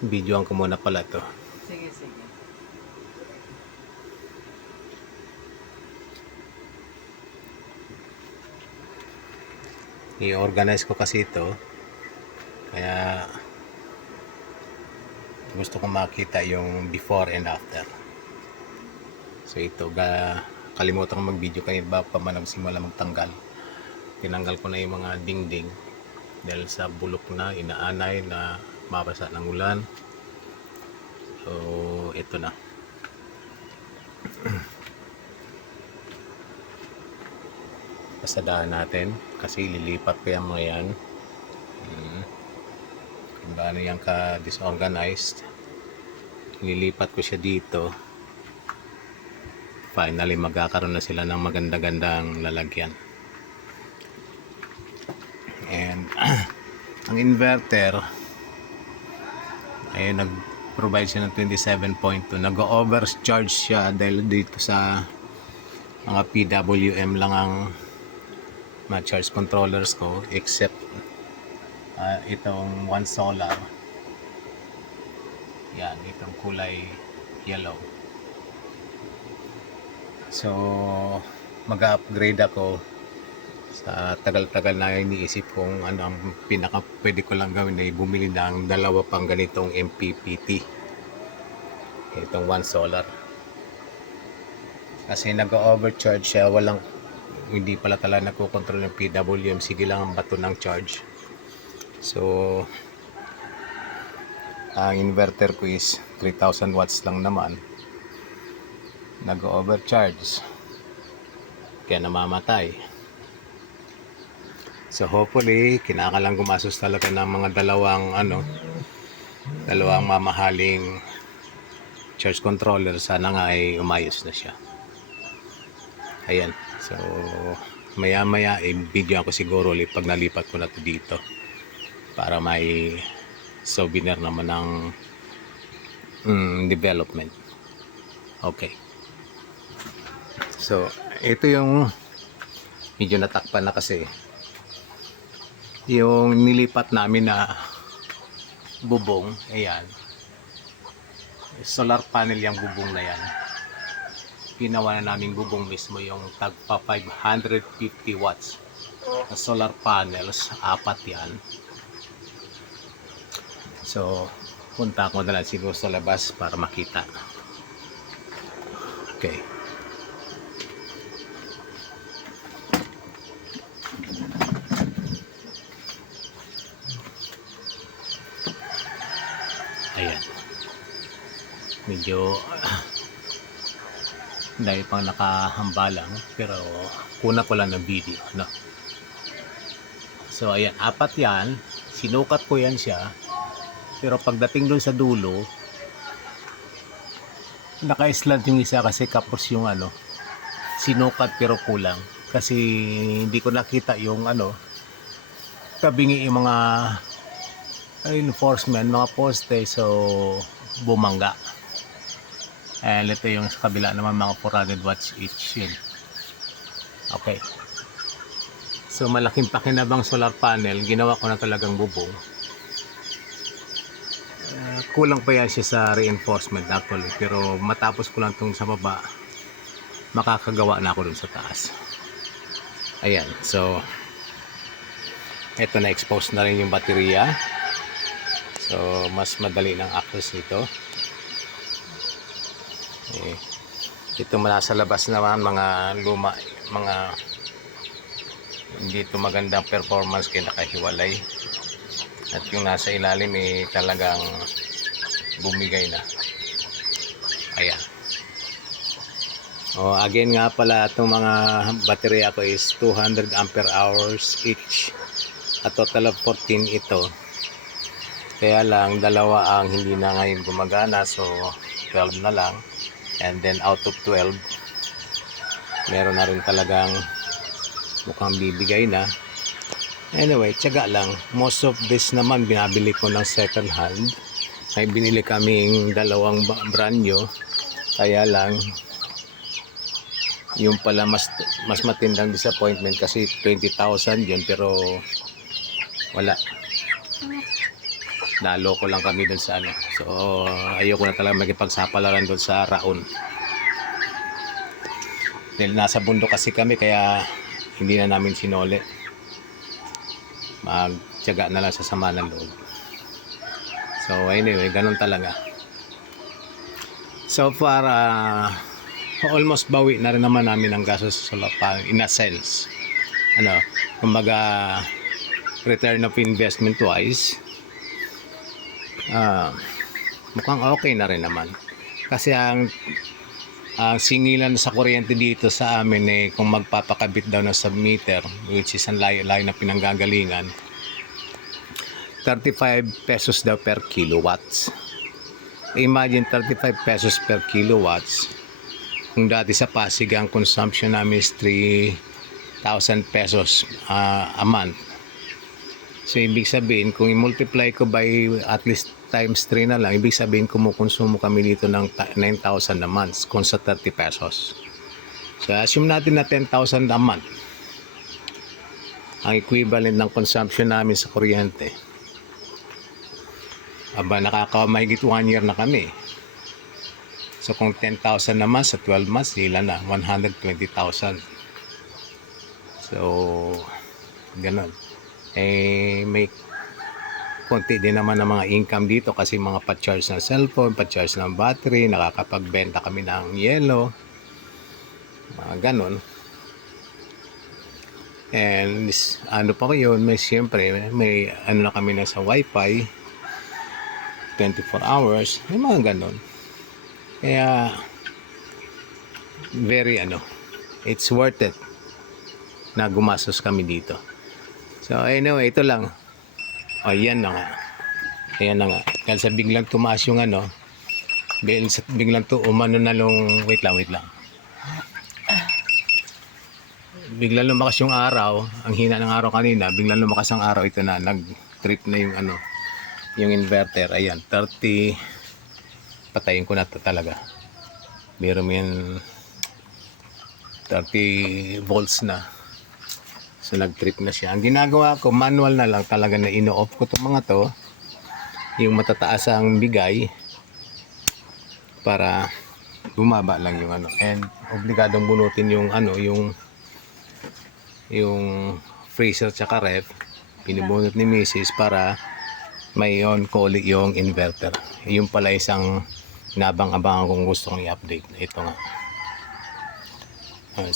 Videoan ko muna pala to. Sige, sige. I-organize ko kasi ito. Kaya gusto kong makita yung before and after. So ito, kalimutan ko mag-video kanina ba pa man nagsimula magtanggal. Tinanggal ko na yung mga dingding dahil sa bulok na, inaanay na mabasa ng ulan. So ito na. Pasadahan natin kasi lilipat ko yung mga yan. Kung gaano yan ka disorganized, lilipat ko siya dito. Finally magkakaroon na sila ng maganda-gandang lalagyan. And ang inverter ay nag-provide siya ng 27.2. Nag-overcharge siya dahil dito sa mga PWM lang ang ma-charge controllers ko, except itong one solar. Yan, itong kulay yellow. So mag-upgrade ako. Sa tagal-tagal na iniisip kong ano ang pinaka pwede ko lang gawin ay bumili ng dalawa pang ganitong MPPT. Itong one solar. Kasi nag-overcharge siya, hindi pala talaga nagkocontrol ng PWM, sige lang ang bato ng charge. So ang inverter ko is 3000 watts lang naman, nag-overcharge kaya namamatay. So hopefully kinakalang gumasos talaga ng mga dalawang mamahaling charge controller. Sana nga ay umayos na siya. Ayan, so maya maya i-video ako siguro ulit pag nalipat ko na to dito para may souvenir naman ng development. Okay, so ito yung medyo natakpan na kasi yung nilipat namin na bubong. Ayan, solar panel yung bubong na yan. Ginawa na namin bubong mismo yung tagpa 550 watts na solar panels, 4 yan. So punta ko na lang siguro sa labas para makita. Okay, ayan, medyo dahil pang nakahambalang pero kuna ko lang ng video, no? So ayan, 4 yan, sinukat ko yan siya, pero pagdating doon sa dulo naka-slant yung isa kasi kapos yung sinukat pero kulang kasi hindi ko nakita yung tabingi yung mga reinforcement, mga poste, so bumangga. And ito yung sa kabila naman mga 400 watts each yun. Okay, so malaking pakinabang solar panel, ginawa ko na talagang bubong. Kulang pa yan siya sa reinforcement actually, pero matapos ko lang itong sa baba makakagawa na ako dun sa taas. Ayan, so ito na, expose na rin yung baterya, so mas madali ng access nito. Ito nasa labas naman mga luma, mga hindi ito magandang performance kaya nakahiwalay, at yung nasa ilalim talagang bumigay na. Ayan. Again nga pala, itong mga baterya ko is 200 ampere hours each, a total of 14 ito. Kaya lang dalawa ang hindi na ngayon gumagana, so 12 na lang. And then out of 12 meron na rin talagang mukhang bibigay na. Anyway, tiyaga lang. Most of this naman binabili ko ng second hand. Ay binili kaming dalawang brand new, kaya lang yung pala mas matindang disappointment kasi 20,000 yun, pero wala. Naloko lang kami doon sa ano. So ayoko na talaga makipagsapalaran doon sa Raon. Dahil nasa bundok kasi kami kaya hindi na namin sinole. Magtiyaga na lang sa sama ng loob. So anyway, ganun talaga. So far, almost bawi na rin naman namin ang gastos sa solar in a sense. Ano, kumbaga return of investment wise, mukhang okay na rin naman. Kasi ang singilan sa kuryente dito sa amin eh, kung magpapakabit daw ng submeter, which is ang layo-layo na pinanggagalingan, 35 pesos daw per kilowatts. Imagine 35 pesos per kilowatts. Kung dati sa Pasig ang consumption namin is 3,000 pesos a month. So ibig sabihin, kung i-multiply ko by at least times 3 na lang, ibig sabihin kumukonsumo kami dito ng 9,000 a month kung sa 30 pesos. So assume natin na 10,000 a month ang equivalent ng consumption namin sa kuryente. Aba, nakaka-mahigit 1 year na kami. So kung 10,000 naman sa 12 months, ilan na? 120,000. So ganun. Eh may konti din naman ng mga income dito kasi mga pa-charge ng cellphone, pa-charge ng battery, nakakapagbenta kami ng yelo, ganun. And ano pa ko yun, may siyempre may ano na kami na sa wifi 24 hours, may mga ganun. Kaya very it's worth it na gumastos kami dito. So anyway, ito lang. Ayan na nga. Ayan na nga. Dahil sa biglang tumaas yung biglang umano na long, wait lang. Biglang lumakas yung araw, ang hina ng araw kanina, biglang lumakas ang araw, ito na, nag-trip na yung yung inverter. Ayan, 30, patayin ko na to talaga. Meron yan 30 volts na. So nag-trip na siya. Ang ginagawa ko, manual na lang talaga na ino-off ko itong mga to. Yung matataas ang bigay para bumaba lang yung And obligadong bunutin yung yung freezer tsaka ref. Pinibunot ni Mrs. para may on-call yung inverter. Yung pala isang nabang-abangan kung gusto kong i-update. Ito nga.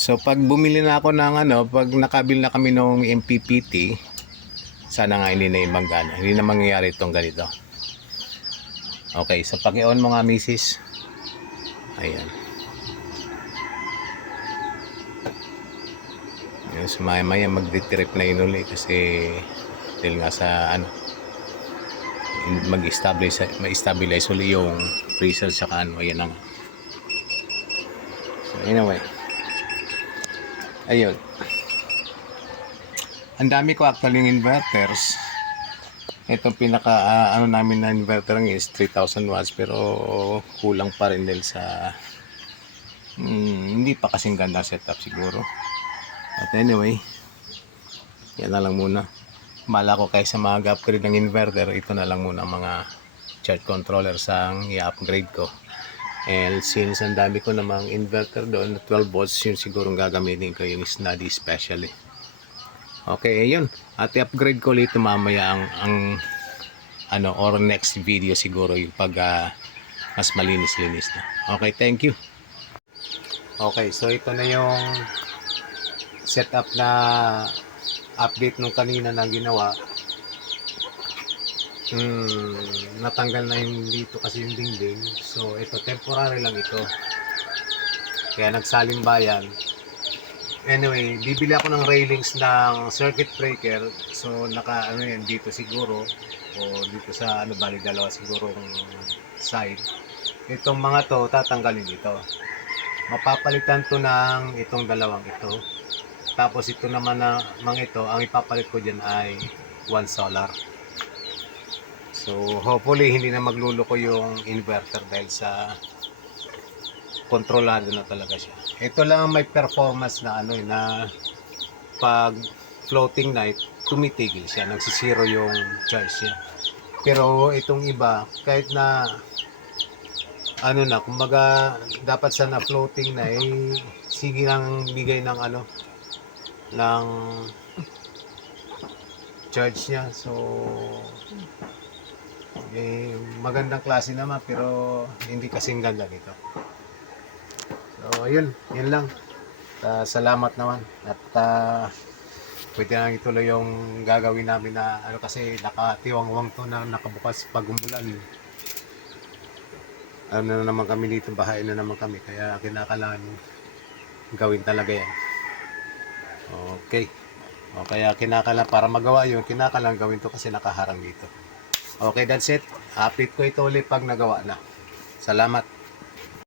So pag bumili na ako ng pag nakabil na kami ng MPPT, sana nga hindi na magana. Hindi na mangyayari itong ganito. Okay, so paki-on mo nga, Mrs. Ayan. So maya mag-retrip na yun ulit kasi dahil nga sa ma-stabilize ulit yung freezer saka ayan na nga. So anyway, ayun, ang dami ko actually ng inverters. Itong pinaka namin na inverter is 3,000 watts pero kulang pa rin dahil sa hindi pa kasing ganda setup siguro. But anyway, yan na lang muna. Mala ko kaysa mag-upgrade ng inverter, ito na lang muna mga charge controller ang i-upgrade ko. And since ang dami ko namang inverter doon, 12 volts yung siguro gagamitin ko, yung Snuddy especially. Okay, ayun. At i-upgrade ko ulit mamaya ang or next video siguro yung pag mas malinis-linis na. Okay, thank you. Okay, so ito na yung setup na update nung kanina na ginawa. Natanggal na yung dito kasi yung dingding. So ito temporary lang ito. Kaya nagsalimbayan. Anyway, bibili ako ng railings ng circuit breaker. So naka yan dito siguro o dito sa bali dalawa siguro side. Itong mga to tatanggalin dito. Mapapalitan to ng itong dalawang ito. Tapos ito naman na mga ito, ang ipapalit ko diyan ay one solar. So hopefully hindi na magluloko yung inverter dahil sa kontrolado na talaga siya. Ito lang may performance na na pag floating night tumitigil siya, nagsisiro yung charge niya. Pero itong iba, kahit na ano na, kumbaga dapat sana floating na sige lang bigay ng ng charge niya. So magandang klase naman pero hindi kasing ganda nito. So yun lang. Salamat naman at pwede na ituloy yung gagawin namin na kasi nakatiwangwang to na nakabukas pag umulan. Na naman kami dito, bahay na naman kami, kaya kinakailangan gawin talaga yan. Okay. O kaya kinakailangan, para magawa yun, kinakailangan gawin to kasi nakaharang dito. Okay, that's it. Update ko ito ulit pag nagawa na. Salamat.